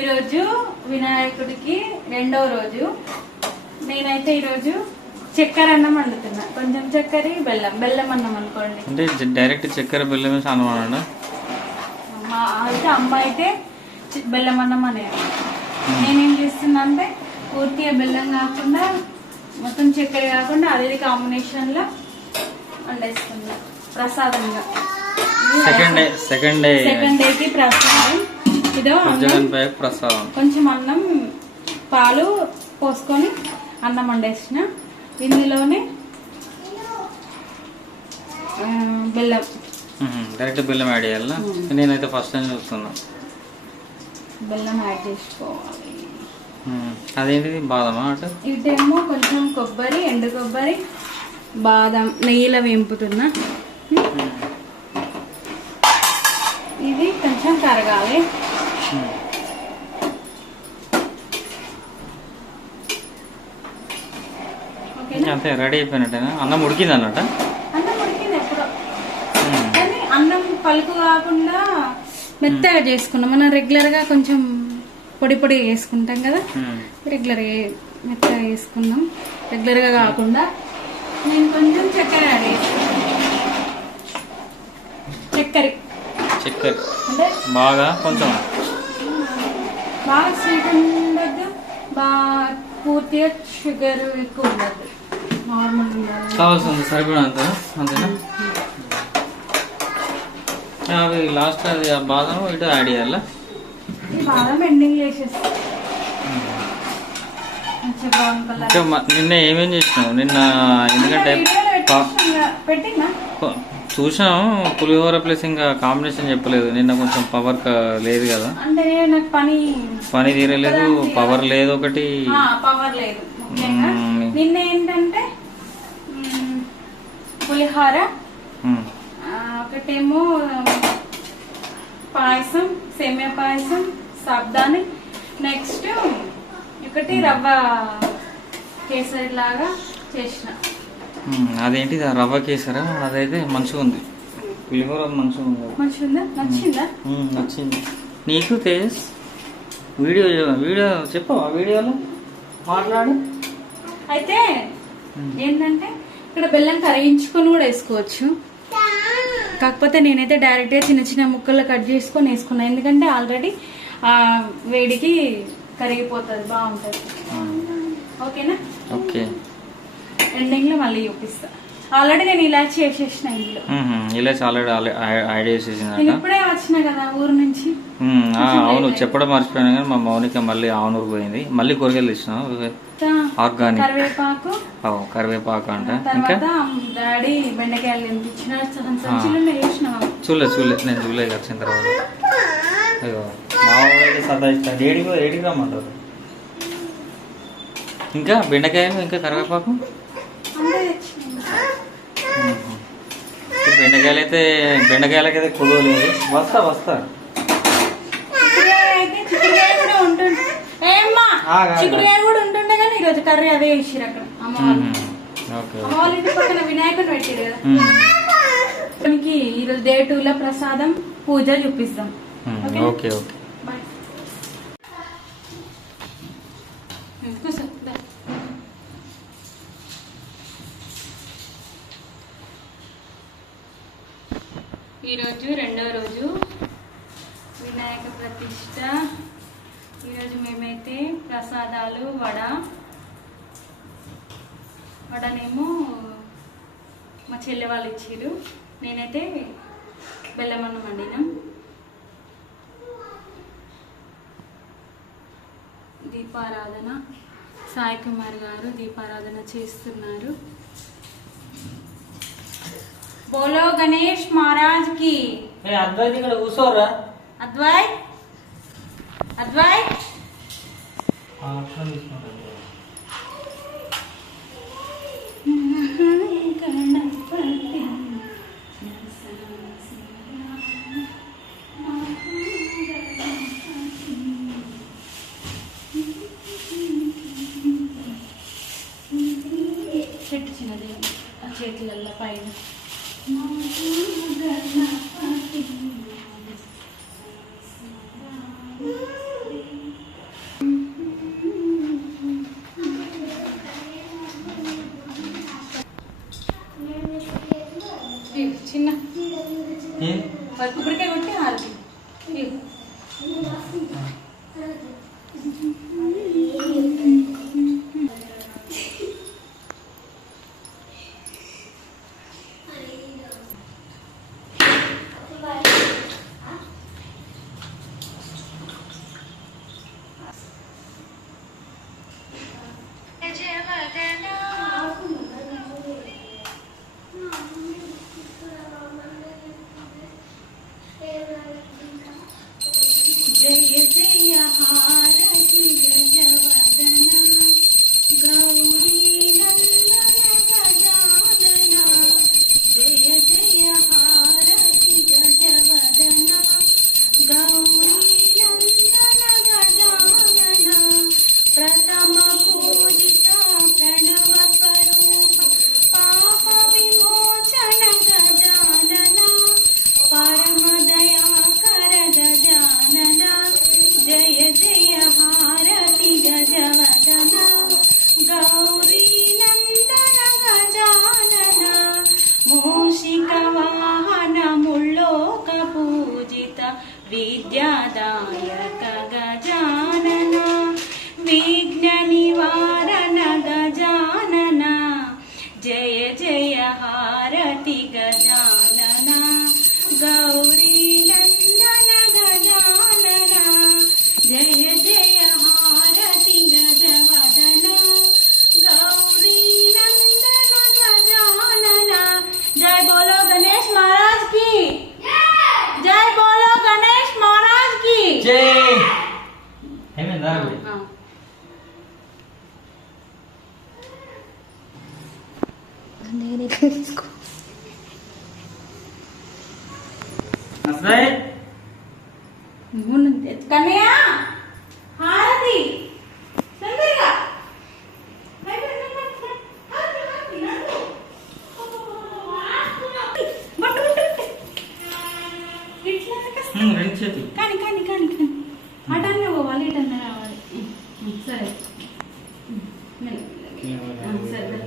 ఈరోజు వినాయకుడికి రెండో రోజు. నేనైతే ఈరోజు చక్కెర అన్నం వండుతున్నా. కొంచెం చక్కెర బెల్లం అన్నం అనుకోండి. అంటే డైరెక్ట్ చక్కెర బెల్లం వేసి అన్నం అన్నా. అయితే అమ్మ అయితే బెల్లం అన్నం అనేది. నేనేం చేస్తున్నా అంటే పూర్తిగా బెల్లం కాకుండా మొత్తం చక్కెర కాకుండా అదే కాంబినేషన్ లో వండేస్తున్నా ప్రసాదంగా. సెకండ్ డేకి ప్రసాదం. ఇదో ప్రసాదం. కొంచెం అన్నం పాలు పోసుకొని అన్నం వండేసిన. ఇందులోనే బెల్లం డైరెక్ట్ బెల్లం యాడ్ చేయాలా? నేనైతే ఫస్ట్ టైం చూస్తున్నా. బెల్లం యాడ్ చేసుకోవాలి. అదేంటిది బాదమా? అటు ఇటేమో కొంచెం కొబ్బరి, ఎండు కొబ్బరి, బాదం నెయ్యిలో వేంపుతున్నా. ఇది కొంచెం కరగాలి. అంతే, రెడీ అయిపోయినట్టేనా? అన్నం ఉడికింది అన్నట్ట? అన్నం ఉడికింది ఎప్పుడో, కానీ అన్నం పలుకు కాకుండా మెత్తగా చేసుకున్నాం. మనం రెగ్యులర్ గా కొంచెం పొడి పొడి వేసుకుంటాం కదా, రెగ్యులర్ మెత్తగా వేసుకున్నాం. రెగ్యులర్ గా కాకుండా నేను కొంచెం చక్కెర యాడ్ చేసుకున్నాను. చక్కెర అంటే బాగా కొంచెం బాగా స్వీట్ ఉండద్దు, బాగా పూర్తిగా షుగర్ ఎక్కువ ఉండద్దు, నార్మల్ కావాల్సింది సరిపడంత. అంతేనా? అవి లాస్ట్ అది ఆ బాదం ఇటు యాడ్ చేయాలా? ఈ బాదం ఎండింగ్ వేసేస్తా. నిన్న ఏమేం చేసినావు నిన్న? ఎందుకంటే పెట్టినా చూసాం పులిహోర ప్లస్ ఇంకా కాంబినేషన్ చెప్పలేదు. నిన్న కొంచెం పవర్ లేదు కదా, అంటే నాకు పని తీరలేదు, పవర్ లేదు. ఒకటి పవర్ లేదు. నిన్న ఏంటంటే పులిహోర, ఒకటేమో పాయసం, సేమియా పాయసం, సాబ్దాని, నెక్స్ట్ ఒకటి రవ్వ కేసరి లాగా చేసిన. అదేంటి రవ్వ కేసరా? అదైతే మంచిగా ఉంది. పులిహోర మంచిగా నచ్చింది. నీకు తేజ్ వీడియో చెప్పవా? వీడియోలో మాట్లాడు. అయితే ఏంటంటే ఇక్కడ బెల్లం కరిగించుకొని కూడా వేసుకోవచ్చు. కాకపోతే నేనైతే డైరెక్ట్గా చిన్న చిన్న ముక్కలు కట్ చేసుకొని వేసుకున్నా. ఎందుకంటే ఆల్రెడీ ఆ వేడికి కరిగిపోతుంది, బాగుంటుంది. ఓకేనా? ఓకే. ఎండింగ్ లో మళ్ళీ చూపిస్తా. ఆల్రెడీ నేను ఇలాచి వేసేసిన. ఇందులో ఇలాచి ఆల్రెడీ యాడ్ చేసేసిన. నేను ఇప్పుడే వచ్చిన కదా ఊరు నుంచి. అవును, చెప్పడం మర్చిపోయాను. కానీ మా మౌనిక మళ్ళీ ఆవునూరు పోయింది. మళ్ళీ కూరగాయలు ఇచ్చినాం ఆర్గానిక్. కరివేపాకు అంట. ఇంకా డాడీ బెండకాయలు తెంపించిన. చూడలేదు నేను చూడలేదు. వచ్చిన తర్వాత మామూలు సతాయిస్తాడు. ఏడికి రమ్మంటారు. ఇంకా బెండకాయలు, ఇంకా కరివేపాకు. బెండకాయలకైతే కుదవలేదు. వస్తా చిక్కుడుకాయ కూడా ఉంటుండే, కానీ ఈరోజు కర్రీ అదే వేసిరు అక్కడ అమ్మ వాళ్ళ ఇంటి పక్కన వినాయకుడు పెట్టారు కదా. మనకి ఈరోజు డే 2 లో ప్రసాదం పూజ చూపిస్తాం. ఓకే. ఈరోజు రెండవ రోజు వినాయక ప్రతిష్ట. ఈరోజు మేమైతే ప్రసాదాలు వడనేమో మా చెల్లె వాళ్ళు ఇచ్చారు. నేనైతే బెల్లమన్నం వండినాం. దీపారాధన, సాయి కుమార్ గారు దీపారాధన చేస్తున్నారు. बोलो गणेश महाराज की। अद्वैत ఇక్కడ కూర్చోరా. అద్వైత్ చెట్టు చిన్నది ఆ చేతులలో పైన. జయ జయ హారతి గజవదన గౌరీ నందన గజానన జయ జయ హారతి గజవదన గౌరీ నందన గజానన ప్రథమ పూజిత ప్రణవ స్వరూప పాప విమోచన గజానన పరమ దయాకర గజానన జయ జయ హారతి గజవదన గౌరీ నందన గజానన మూషిక వాహన ముల్లోక పూజిత విద్యాదాయక గజానన విఘ్న నివారణ గజానన జయ జయ హారతి గజానన గౌరీ నందన గజానన జయ జయ హారతి గజవదన గౌరీ నందన గజానన జై బోలో గణేష్ महाराज की జై బోలో గణేష్ महाराज की జై ఏమైందా అసలే కన్నయ్య హారతి తొందరగా రెండు చేతులు కానీ కానీ కానీ కానీ అటన్నే పోవాలి ఇటన్నే రావాలి సరే సరే